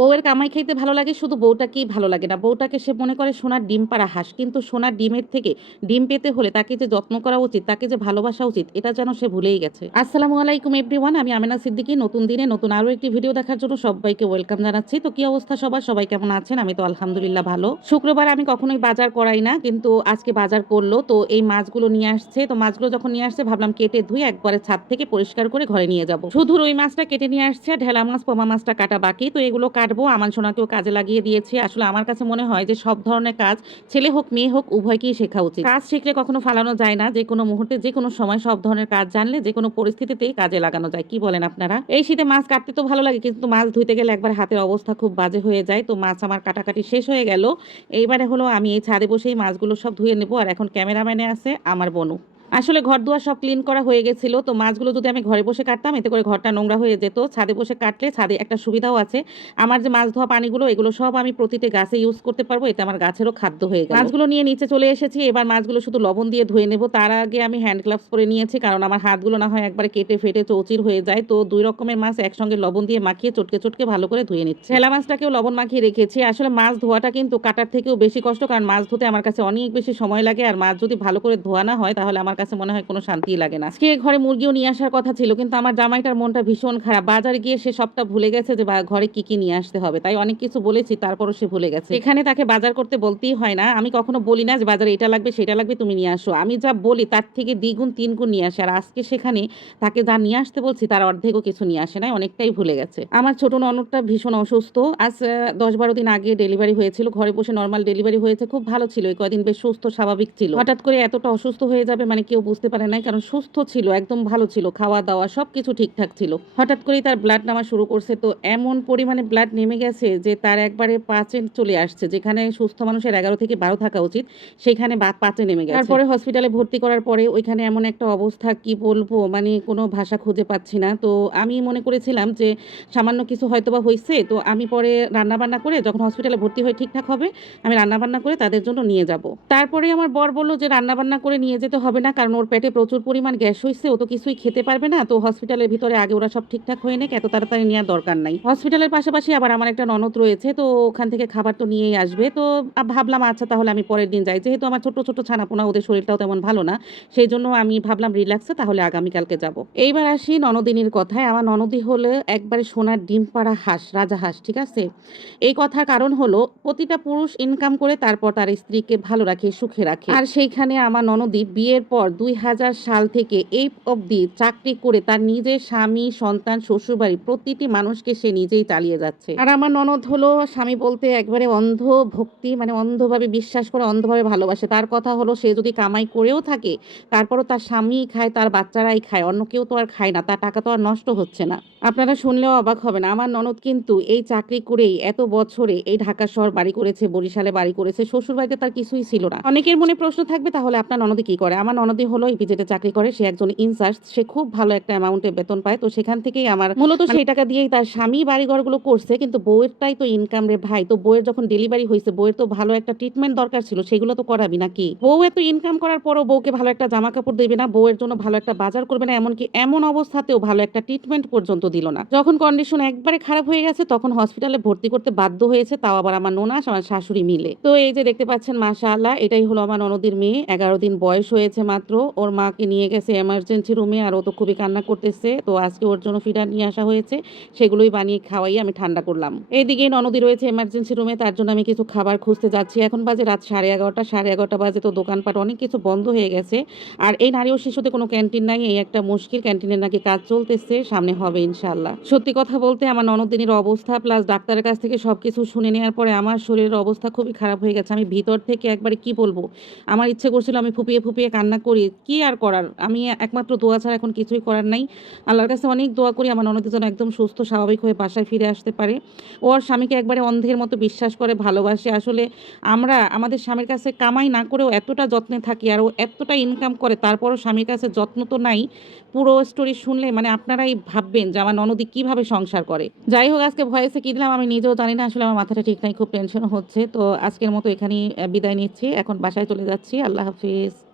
বউয়ের কামাই খাইতে ভালো লাগে, শুধু বউটাকেই ভালো লাগে না। বউটাকে সে মনে করে সোনার ডিম পাড়া হাঁস। কিন্তু সোনার ডিমের থেকে ডিম পেতে হলে তাকে যে যত্ন করা উচিত, তাকে যে ভালোবাসা উচিত, এটা যেন সে ভুলেই গেছে। আসসালামু আলাইকুম এভরিওয়ান আমি আমেনা সিদ্দিকী। নতুন দিনে নতুন আরও একটি ভিডিও দেখার জন্য সবাইকে ওয়েলকাম জানাচ্ছি। তো কি অবস্থা সবার? সবাই কেমন আছেন? আমি তো আলহামদুলিল্লাহ ভালো। শুক্রবার আমি কখনোই বাজার করাই না, কিন্তু আজকে বাজার করল। তো এই মাছগুলো নিয়ে আসছে। তো মাছগুলো যখন নিয়ে আসছে, ভাবলাম কেটে ধুয়ে একবারে ছাদ থেকে পরিষ্কার করে ঘরে নিয়ে যাব। শুধু ওই মাছটা কেটে নিয়ে আসছে ঢেলা মাছ, পোমা মাছটা কাটা বাকি। তো এগুলো কাটবো আমার সোনাকেও কাজে লাগিয়ে দিয়েছি। আসলে আমার কাছে মনে হয় যে সব ধরনের কাজ ছেলে হোক, মেয়ে হোক, উভয়কেই শেখা উচিত। কাজ শিখলে কখনো ফালানো যায় না, যে কোনো মুহূর্তে, যে কোনো সময় সব ধরনের কাজ জানলে, যে কোনো পরিস্থিতিতেই কাজে লাগানো যায়। কি বলেন আপনারা? এই শীতে মাছ কাটতে তো ভালো লাগে, কিন্তু মাছ ধুইতে গেলে একবার হাতের অবস্থা খুব বাজে হয়ে যায়। তো মাছ আমার কাটাকাটি শেষ হয়ে গেল। এইবারে হলো আমি এই ছাদে বসেই মাছগুলো সব ধুয়ে নেব, আর এখন ক্যামেরাম্যানে আছে আমার বনু। আসলে ঘর দুয়ার সব ক্লিন করা হয়ে গেছিল। তো মাছগুলো যদি আমি ঘরে বসে কাটতাম, এতে করে ঘরটা নোংরা হয়ে যেত। ছাদে বসে কাটলে ছাদে একটা সুবিধাও আছে। আমার যে মাছ ধোয়া পানিগুলো, এগুলো সব আমি প্রতিটি গাছে ইউজ করতে পারব। এতে আমার গাছেরও খাদ্য হয়ে গেল। মাছগুলো নিয়ে নিচে চলে এসেছি। এবার মাছগুলো শুধু লবণ দিয়ে ধুয়ে নেব। তার আগে আমি হ্যান্ড গ্লাভস পরে নিয়েছি, কারণ আমার হাতগুলো না হয় একবারে কেটে ফেটে চৌচির হয়ে যায়। তো দুই রকমের মাছ একসঙ্গে লবণ দিয়ে মাখিয়ে চটকে চটকে ভালো করে ধুয়ে নিচ্ছি। ছেলা মাছটাকেও লবণ মাখিয়ে রেখেছি। আসলে মাছ ধোয়াটা কিন্তু কাটার থেকেও বেশি কষ্ট, কারণ মাছ ধুতে আমার কাছে অনেক বেশি সময় লাগে। আর মাছ যদি ভালো করে ধোয়া না হয়, তাহলে আমার কাছে মনে হয় কোনো শান্তি লাগে না। আজকে ঘরে মুরগিও নিয়ে আসার কথা ছিল, কিন্তু আমার জামাইটার মনটা ভীষণ খারাপ। বাজারে গিয়ে সে সবটা ভুলে গেছে যে ঘরে কি কি নিয়ে আসতে হবে। তাই অনেক কিছু বলেছি, তারপরও সে ভুলে গেছে। এখানে তাকে বাজার করতে বলতেই হয় না। আমি কখনো বলি না যে, বাজারে এটা লাগবে, সেটা লাগবে, তুমি নিয়ে আসো। আমি যা বলি তার থেকে দ্বিগুণ তিন গুণ নিয়ে আসে। আর আজকে সেখানে তাকে যা নিয়ে আসতে বলছি, তার অর্ধেকও কিছু নিয়ে আসে নাই, অনেকটাই ভুলে গেছে। আমার ছোট ননদটা ভীষণ অসুস্থ। আজ দশ বারো দিন আগে ডেলিভারি হয়েছিল। ঘরে বসে নর্মাল ডেলিভারি হয়েছে, খুব ভালো ছিল। এই কয়দিন বেশ সুস্থ, স্বাভাবিক ছিল। হঠাৎ করে এতটা অসুস্থ হয়ে যাবে মানে কেউ বুঝতে পারে নাই, কারণ সুস্থ ছিল, একদম ভালো ছিল খাওয়া দাওয়া সব কিছু ঠিকঠাক ছিল। হঠাৎ করেই তার ব্লাড নামা শুরু করছে, তো এমন পরিমাণে ব্লাড নেমে গেছে যে তার একবারে পাঁচে চলে আসছে, যেখানে সুস্থ মানুষের এগারো থেকে বারো থাকা উচিত, সেখানে পাঁচে নেমে গেছে। তারপরে হসপিটালে ভর্তি করার পরে ওইখানে এমন একটা অবস্থা, কি বলব মানে কোনো ভাষা খুঁজে পাচ্ছি না। তো আমি মনে করেছিলাম যে সামান্য কিছু হয়তো বা হয়েছে তো আমি পরে রান্না বান্না করে যখন হসপিটালে ভর্তি হয়ে ঠিকঠাক হবে, আমি রান্না বান্না করে তাদের জন্য নিয়ে যাব। তারপরে আমার বর বলল যে রান্না বান্না করে নিয়ে যেতে হবে না কারণ ওর পেটে প্রচুর পরিমাণ গ্যাস হয়েছে ও তো কিছুই খেতে পারবে না। তো হসপিটালের ভিতরে আগে ওরা সব ঠিকঠাক হয়ে নেক, এত তাড়াতাড়ি নেওয়ার দরকার নাই। হসপিটালের পাশাপাশি আবার আমার একটা ননদ রয়েছে, তো ওখান থেকে খাবার তো নিয়েই আসবে। তো ভাবলাম আচ্ছা তাহলে আমি পরের দিন যাই। যেহেতু আমার ছোট ছোট ছানাপোনা, ওদের শরীরটাও তেমন ভালো না, সেই জন্য আমি ভাবলাম রিল্যাক্সে তাহলে আগামীকালকে যাব। এইবার আসি ননদিনীর কথায়। আমার ননদি হলো একবারে সোনার ডিম পাড়া হাঁস, রাজা হাঁস, ঠিক আছে? এই কথার কারণ হলো, প্রতিটা পুরুষ ইনকাম করে তারপর তার স্ত্রীকে ভালো রাখে, সুখে রাখে। আর সেইখানে আমার ননদি বিয়ের পর দুই হাজার সাল থেকে এই অবধি চাকরি করে তার নিজের স্বামী, সন্তান, শ্বশুরবাড়ি প্রতিটি মানুষকে সে নিজেই চালিয়ে যাচ্ছে। আর আমার ননদ হলো স্বামী বলতে একবারে অন্ধ ভক্তি মানে অন্ধভাবে বিশ্বাস করে, অন্ধভাবে ভালোবাসে। তার কথা হলো সে যদি কামাই করেও থাকে, তারপরও তার স্বামী খায়, তার বাচ্চারাই খায়, অন্য কেউ তো আর খায় না, তার টাকা তো আর নষ্ট হচ্ছে না। আপনারা শুনলেও অবাক হবেন। আমার ননদ কিন্তু এই চাকরি করেই এত বছরে এই ঢাকা শহর বাড়ি করেছে বরিশালে বাড়ি করেছে শ্বশুর বাড়িতে তার কিছুই ছিল না। অনেকের মনে প্রশ্ন থাকবে তাহলে আপনার ননদি কি করে? আমার ননদি হলো ইপিজেটে চাকরি করে সে একজন ইনচার্জ সে খুব ভালো একটা অ্যামাউন্টে বেতন পায়। তো সেখান থেকেই আমার মূলত সেই টাকা দিয়েই তার স্বামী বাড়িঘরগুলো করছে কিন্তু বউয়েরটাই তো ইনকাম রে ভাই। তো বউয়ের যখন ডেলিভারি হয়েছে বউয়ের তো ভালো একটা ট্রিটমেন্ট দরকার ছিল সেগুলো তো করাবি নাকি? বউ এত ইনকাম করার পরও বউকে ভালো একটা জামা কাপড় দেবে না বউয়ের জন্য ভালো একটা বাজার করবে না এমনকি এমন অবস্থাতেও ভালো একটা ট্রিটমেন্ট পর্যন্ত দিল না। যখন কন্ডিশন একবারে খারাপ হয়ে গেছে, তখন হসপিটালে ভর্তি করতে বাধ্য হয়েছে, তাও আবার আমার নোনাস আমার শাশুড়ি মিলে। তো এই যে দেখতে পাচ্ছেন মাশা আল্লাহ এটাই হলো আমার ননদির মেয়ে। এগারো দিন বয়স হয়েছে মাত্র, ওর মাকে নিয়ে গেছে এমার্জেন্সি রুমে আর ও তো খুবই কান্না করতেছে। তো আজকে ওর জন্য ফিডার নিয়ে আসা হয়েছে, সেগুলোই বানিয়ে খাওয়াই আমি ঠান্ডা করলাম। এইদিকে ননদি রয়েছে এমার্জেন্সি রুমে তার জন্য আমি কিছু খাবার খুঁজতে যাচ্ছি। এখন বাজে রাত সাড়ে এগারোটা সাড়ে এগারোটা বাজে, তো দোকানপাট অনেক কিছু বন্ধ হয়ে গেছে। আর এই নারী ও শিশুতে কোনো ক্যান্টিন নাই, এই একটা মুশকিল ক্যান্টিনের নাকি কাজ চলতেছে, সামনে হবে ইনশাল্লাহ সত্যি কথা বলতে আমার ননদিনীর অবস্থা প্লাস ডাক্তারের কাছ থেকে সব কিছু শুনে নেওয়ার পরে আমার শরীরের অবস্থা খুবই খারাপ হয়ে গেছে। আমি ভিতর থেকে একবারে কি বলব? আমার ইচ্ছে করছিল আমি ফুপিয়ে ফুপিয়ে কান্না করি, কি আর করার? আমি একমাত্র দোয়া ছাড়া এখন কিছুই করার নাই। আল্লাহর কাছে অনেক দোয়া করি, আমার ননদের যেন একদম সুস্থ, স্বাভাবিক হয়ে বাসায় ফিরে আসতে পারে। ওর স্বামীকে একবারে অন্ধের মতো বিশ্বাস করে, ভালোবাসে। আসলে আমরা, আমাদের স্বামীর কাছে কামাই না করেও এতটা যত্নে থাকি আর ও এতটা ইনকাম করে, তারপরও স্বামীর কাছে যত্ন তো নাই। পুরো স্টোরি শুনলে মানে আপনারাই ভাববেন যে ননদি কীভাবে সংসার করে? যাই হোক, আজকে ভয়েসে কি দিলাম আমি নিজেও জানি না, আসলে আমার মাথাটা ঠিক নাই, খুব টেনশন হচ্ছে। তো আজকের মতো এখানেই বিদায় নিচ্ছি। এখন বাসায় চলে যাচ্ছি। আল্লাহ হাফিজ।